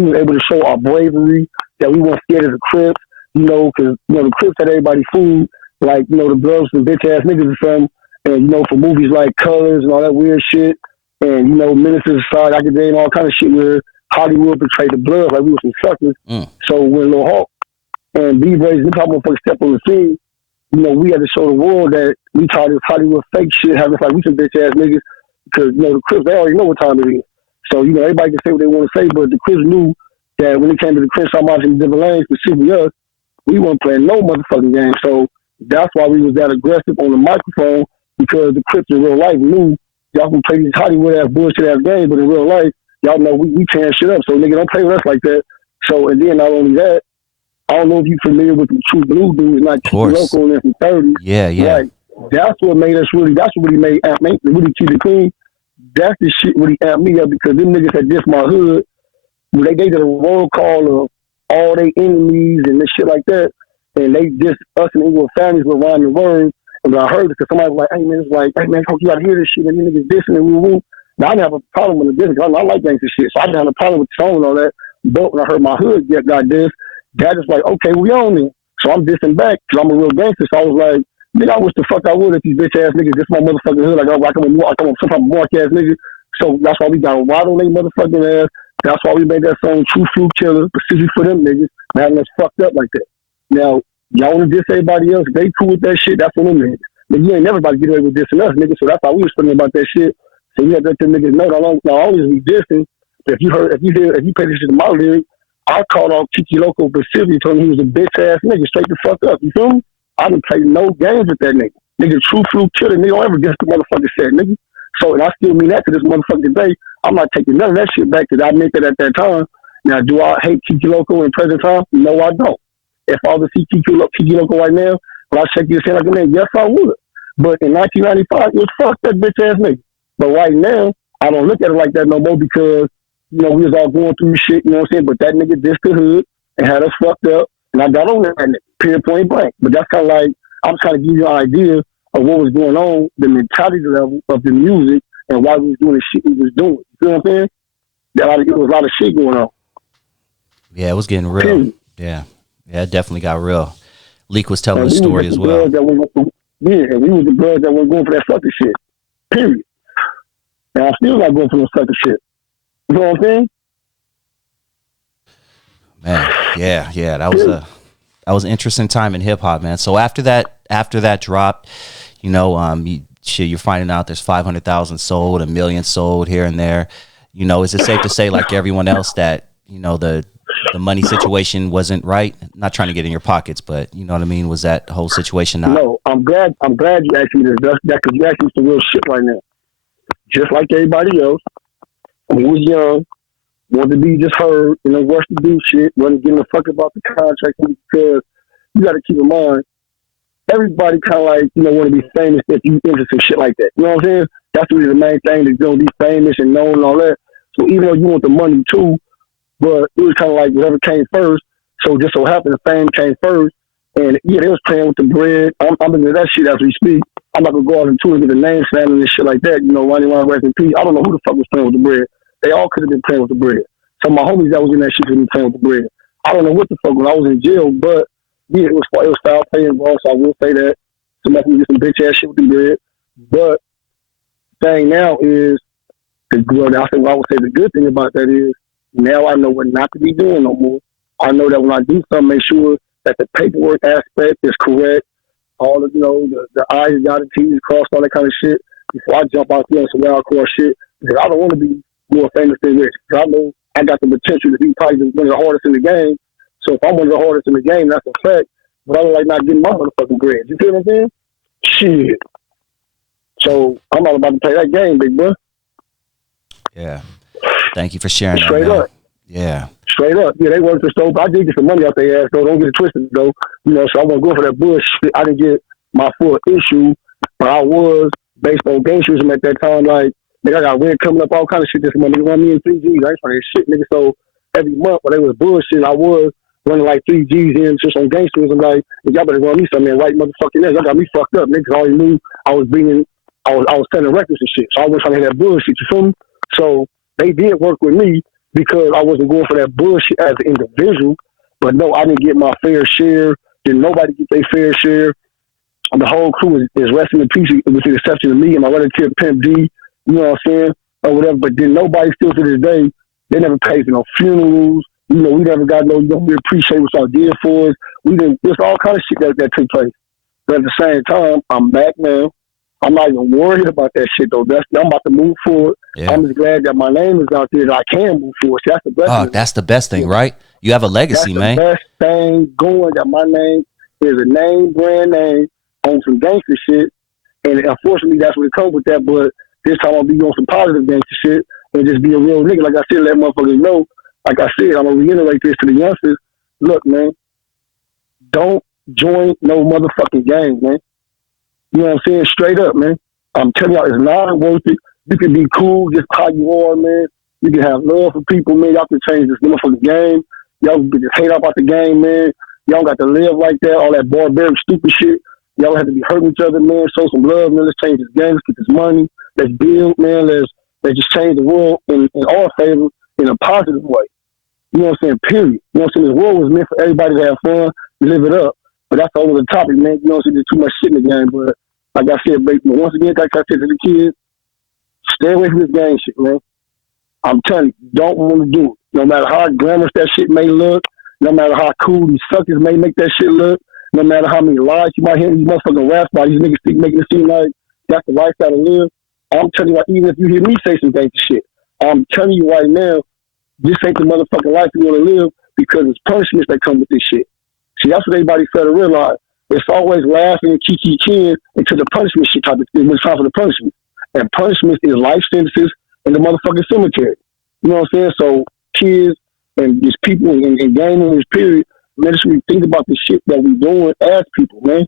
were able to show our bravery, that we weren't scared of the Crips, because, the Crips had everybody food, like, the Bloods and bitch-ass niggas or something. And, for movies like Colors and all that weird shit, and, Minister Society, I could name all kind of shit where Hollywood portrayed the blood like we were some suckers. So when Lil Hawk and B Brazy, we probably motherfuckers step on the scene, we had to show the world that we taught this Hollywood fake shit, having like we some bitch-ass niggas, because, the Crips, they already know what time it is. So, everybody can say what they want to say, but the Crips knew that when it came to the Crenshaw Mafia in different lanes, specifically us, we weren't playing no motherfucking game. So that's why we was that aggressive on the microphone, because the Crips in real life knew y'all can play these Hollywood ass bullshit ass games, but in real life, y'all know we tearing shit up. So nigga, don't play with us like that. So, and then not only that, I don't know if you're familiar with the True Blue dudes, like Local and from 30. Yeah. Like, that's what made us really made Amp really keep it clean. That's the shit really amped me up, because them niggas had dissed my hood. They did a roll call of all their enemies and this shit like that. And they just, us and Inglewood families were rhyming words. And when I heard it, because somebody was like, hey man, you gotta hear this shit, and these niggas dissing and woo-woo. Now, I didn't have a problem with the dissing, I like gangster shit, so I didn't have a problem with the song and all that. But when I heard my hood got dissed, that is like, okay, we on it. So I'm dissing back, because I'm a real gangster. So I was like, nigga, I wish the fuck I would if these bitch ass niggas diss my motherfucking hood. Like I'm some type of mark ass nigga. So that's why we got right on their motherfucking ass. That's why we made that song True Fluke Killer, specifically for them niggas, having us fucked up like that. Now, y'all want to diss everybody else, if they cool with that shit, that's on them niggas. But you ain't never about to get away with dissing us, nigga. So that's why we was feeling about that shit. So we had to let them niggas know not only is we dissing, but if you pay this shit to my lyric, I called out Kiki Loco specifically, told him he was a bitch ass nigga, straight the fuck up. You feel me? I didn't play no games with that nigga. Nigga, True Fluke Killer, nigga, don't ever diss the motherfucker said, nigga. So, and I still mean that to this motherfucking day. I'm not taking none of that shit back, because I meant that at that time. Now, do I hate Kiki Loco in present time? No, I don't. If I was to see Kiki Loco right now, would I shake his hand like a man? Yes, I would. But in 1995, it was fuck that bitch ass nigga. But right now, I don't look at it like that no more, because, we was all going through shit, you know what I'm saying? But that nigga dissed the hood and had us fucked up, and I got on that nigga, period, point blank. But that's kind of like, I'm trying to give you an idea of what was going on, the mentality level of the music, and why we was doing the shit we was doing. You feel what I'm saying? There was a lot of shit going on. Yeah, it was getting real. Period. Yeah, it definitely got real. Leak was telling the story as well. And we was the blood that was going for that sucker shit. Period. And I'm still not going for no sucker shit. You know what I'm saying? Man, yeah, that That was an interesting time in hip hop, man. So after that dropped, you're finding out there's 500,000 sold, 1 million sold here and there. Is it safe to say, like everyone else, that the money situation wasn't right? Not trying to get in your pockets, but you know what I mean. Was that whole situation not? No, I'm glad you asked me this. That because you asked me some real shit right now. Just like everybody else, we was young, wanted to be just heard, rushed to do shit, wasn't giving a fuck about the contract, because you got to keep in mind, everybody kind of like, want to be famous if you into some shit like that. You know what I'm saying? That's really the main thing, to be famous and known and all that. So even though you want the money too, but it was kind of like whatever came first. So just so happened the fame came first. And yeah, they was playing with the bread. I'm into that shit as we speak. I'm not going to go out into it and get a name slamming and shit like that. Ronnie Ron, rest in peace. I don't know who the fuck was playing with the bread. They all could have been playing with the bread. So my homies that was in that shit could have been playing with the bread. I don't know what the fuck when I was in jail, but yeah, it was foul play involved, so I will say that. Somebody can get some bitch ass shit with the bread. But the thing now is, I would say the good thing about that is, now I know what not to be doing no more. I know that when I do something, make sure that the paperwork aspect is correct. All of, the I's dotted, T's crossed, all that kind of shit, before I jump out there on some wild core shit. Because I don't want to be more famous than rich. Because I know I got the potential to be probably one of the hardest in the game. So if I'm one of the hardest in the game, that's a fact. But I don't like not getting my motherfucking bread. You feel what I'm saying? Shit. So I'm not about to play that game, big bro. Yeah. Thank you for sharing Straight that, man. up. Yeah. Straight up. Yeah, they worked for so I did get some money out their ass, though. Don't get it twisted, though. So I wasn't going for that bullshit. I didn't get my full issue, but I was, based on gangsterism at that time, like, nigga, I got rent coming up, all kind of shit this month. Nigga run me in 3 Gs. I ain't trying to shit, nigga. So every month, when they was bullshit, I was running like 3 Gs in just on gangsterism. Like, y'all better run me something right motherfucking there. Y'all got me fucked up. Niggas already knew I was selling records and shit. So I wasn't trying to hear that bullshit, you feel me? So they did work with me because I wasn't going for that bullshit as an individual. But no, I didn't get my fair share. Didn't nobody get their fair share. The whole crew is resting in peace with the exception of me and my relative Pimp D, you know what I'm saying, or whatever. But then nobody still to this day, they never paid for no funerals. We never got we appreciate what y'all did for us. There's all kind of shit that took place. But at the same time, I'm back now. I'm not even worried about that shit, though. I'm about to move forward. Yeah. I'm just glad that my name is out there, that I can move forward. See, that's the best thing. That's the best thing, right? You have a legacy, man. That's the best thing going, that my name is a brand name, on some gangster shit. And unfortunately, that's what it comes with that. But this time I'll be on some positive gangster shit and just be a real nigga. Like I said, let motherfuckers know. Like I said, I'm going to reiterate this to the youngsters. Look, man, don't join no motherfucking gang, man. You know what I'm saying? Straight up, man. I'm telling y'all, it's not worth it. You can be cool just how you are, man. You can have love for people, man. Y'all can change this motherfucking game. Y'all can just hate about the game, man. Y'all got to live like that, all that barbaric, stupid shit. Y'all have to be hurting each other, man. Show some love, man. Let's change this game. Let's get this money. Let's build, man. Let's just change the world in our favor in a positive way. You know what I'm saying? Period. You know what I'm saying? This world was meant for everybody to have fun, live it up. But that's all of the topic, man. You know what I'm saying? There's too much shit in the game. But like I said, once again, like I said to the kids, stay away from this gang shit, man. I'm telling you, don't want to do it. No matter how glamorous that shit may look, no matter how cool these suckers may make that shit look, no matter how many lies you might hear these motherfucking raps by these niggas making it seem like that's the lifestyle to live. I'm telling you, like, even if you hear me say some gangster shit, I'm telling you right now, this ain't the motherfucking life you want to live, because it's punishments that come with this shit. See, that's what everybody fail to realize. It's always laughing and kiki until the punishment shit when it's time for the punishment. And punishment is life sentences in the motherfucking cemetery. You know what I'm saying? So kids and these people and gaming this period, let us really think about the shit that we doing as people, man.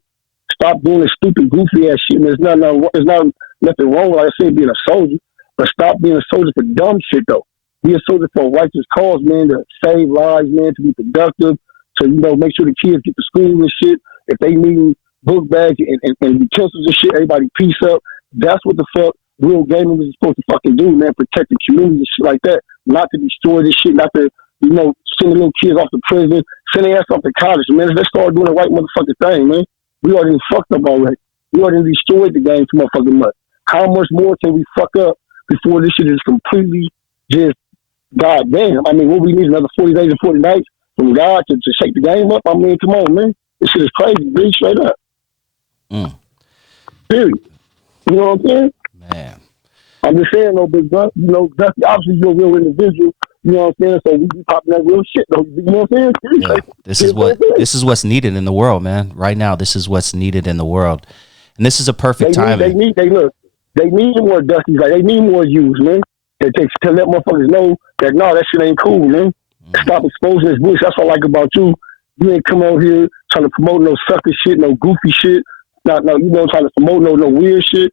Stop doing this stupid, goofy ass shit. Man. It's not nothing wrong with, like I said, being a soldier, but stop being a soldier for dumb shit though. Be a soldier for a righteous cause, man, to save lives, man, to be productive, to, make sure the kids get to school and shit. If they need book bags and utensils and shit, everybody peace up. That's what the fuck real gaming is supposed to fucking do, man. Protect the community and shit like that. Not to destroy this shit, not to, send the little kids off to prison, send their ass off to college, man. Let's start doing the right motherfucking thing, man. We already fucked up already. We already destroyed the game too motherfucking much. How much more can we fuck up before this shit is completely just goddamn? I mean, what we need, another 40 days and 40 nights from God to shake the game up. I mean, come on, man. This shit is crazy, big straight up. Period. You know what I'm saying? Man. I'm just saying, though, big bro. You know, Dusty, obviously you're a real individual. You know what I'm saying? So we be popping that real shit, though. You know what I'm saying? Yeah. This is what's needed in the world, man. Right now, this is what's needed in the world, and this is a perfect time. They need more Dusties. Like, they need more use, man. To let motherfuckers know that no, that shit ain't cool, man. Stop exposing this bullshit. That's what I like about you. You ain't come out here trying to promote no sucker shit, no goofy shit. No, you know, trying to promote no weird shit.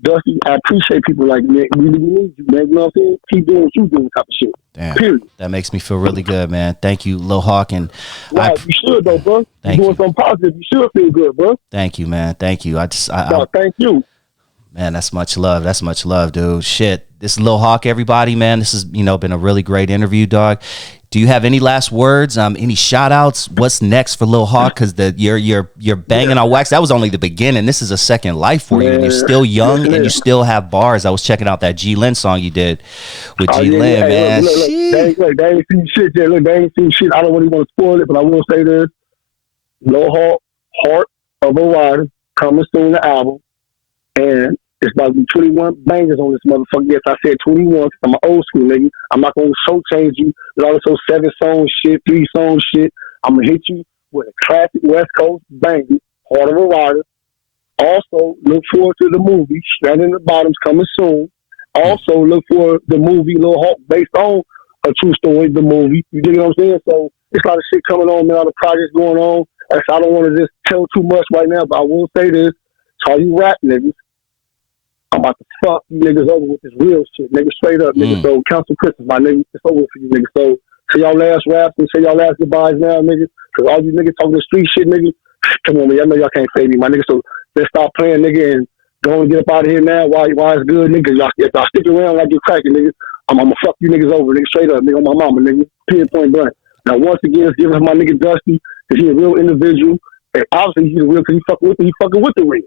Dusty, I appreciate people like that. We need you, man. You know what I'm saying? Keep doing what you doing, type of shit. Damn. Period. That makes me feel really good, man. Thank you, Lil Hawk. And wow, you should though, bro. You're doing something positive. You should feel good, bro. Thank you, man. Thank you. Thank you. Man, that's much love. That's much love, dude. Shit. This is Lil Hawk, everybody, man. This has, been a really great interview, dog. Do you have any last words? Any shout outs? What's next for Lil Hawk? Because you're banging on wax. That was only the beginning. This is a second life for you, and you're still young and you still have bars. I was checking out that G Lin song you did with G Lin, man. Look, they ain't seen shit yet. Look, they ain't seen shit. I don't really want to spoil it, but I will say this: Lil Hawk, Heart of a Rider, coming soon, the album, and it's about to be 21 bangers on this motherfucker. Yes, I said 21. I'm an old school nigga. I'm not gonna show change you with all this 7 song shit, 3 song shit. I'm gonna hit you with a classic West Coast banger, Heart of a Rider. Also, look forward to the movie Stranded in the Bottoms coming soon. Also, look for the movie Lil Hawk based on a true story, the movie. You dig what I'm saying? So it's a lot of shit coming on, man. All the projects going on. I don't want to just tell too much right now, but I will say this: to all you rap niggas, I'm about to fuck you niggas over with this real shit, nigga. Straight up, nigga. So Council Christmas, my nigga. It's over for you, nigga. So say y'all last raps and say y'all last goodbyes now, nigga. Because all you niggas talking the street shit, nigga. Come on, man. I know y'all can't fade me, my nigga. So let's stop playing, nigga, and go and get up out of here now. Why it's good, nigga? If y'all stick around like you're cracking, nigga, I'm gonna fuck you niggas over, nigga. Straight up, nigga. On my mama, nigga. Point blank. Now, once again, let's give my nigga Dusty, because he's a real individual. And obviously, he's a real because he fucking with the real.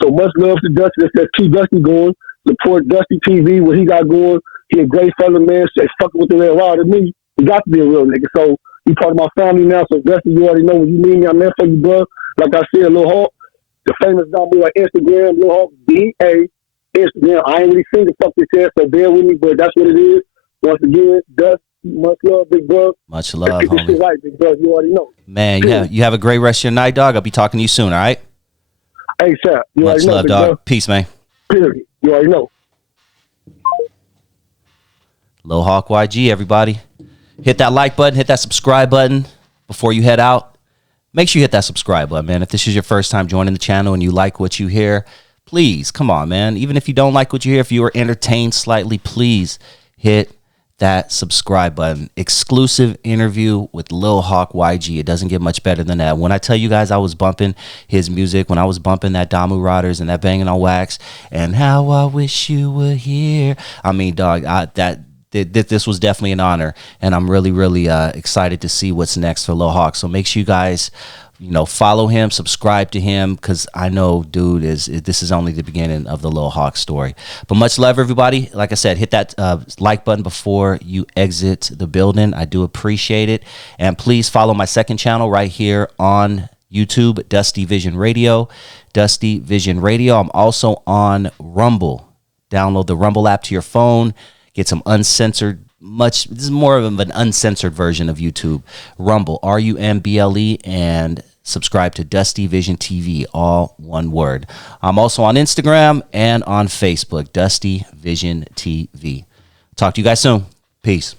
So much love to Dusty. Let's keep Dusty going. Support Dusty TV, what he got going. He a great fella, man. Say fucking with the real raw to me. He got to be a real nigga. So he part of my family now. So Dusty, you already know when you need me, I'm there for you, bro. Like I said, Lil Hawk, the famous Damu on Instagram, Lil Hawk DA Instagram. I ain't really seen the fuck this here, so bear with me, but that's what it is. Once again, Dusty, much love, big bro. Much love, homie. This right, big bro. You already know. Man, you have a great rest of your night, dog. I'll be talking to you soon, all right? Hey, sir. You much already know, love, dog. Bro. Peace, man. Period. You already know. Lil Hawk YG, everybody. Hit that like button, hit that subscribe button before you head out. Make sure you hit that subscribe button, man. If this is your first time joining the channel and you like what you hear, please, come on, man. Even if you don't like what you hear, if you were entertained slightly, please hit that subscribe button. Exclusive interview with Lil Hawk YG. It doesn't get much better than that. When I tell you guys I was bumping his music, when I was bumping that Damu Ridas and that Bangin on Wax and How I Wish You Were Here, I mean, dog, this was definitely an honor, and I'm really, really excited to see what's next for Lil Hawk. So make sure you guys, follow him, subscribe to him, because I know, dude, this is only the beginning of the Lil Hawk story. But much love, everybody. Like I said, hit that like button before you exit the building. I do appreciate it. And please follow my second channel right here on YouTube, Dusty Vision Radio. Dusty Vision Radio. I'm also on Rumble. Download the Rumble app to your phone. Get some uncensored, this is more of an uncensored version of YouTube. Rumble, RUMBLE, and subscribe to Dusty Vision TV, all one word. I'm also on Instagram and on Facebook, Dusty Vision TV. Talk to you guys soon. Peace.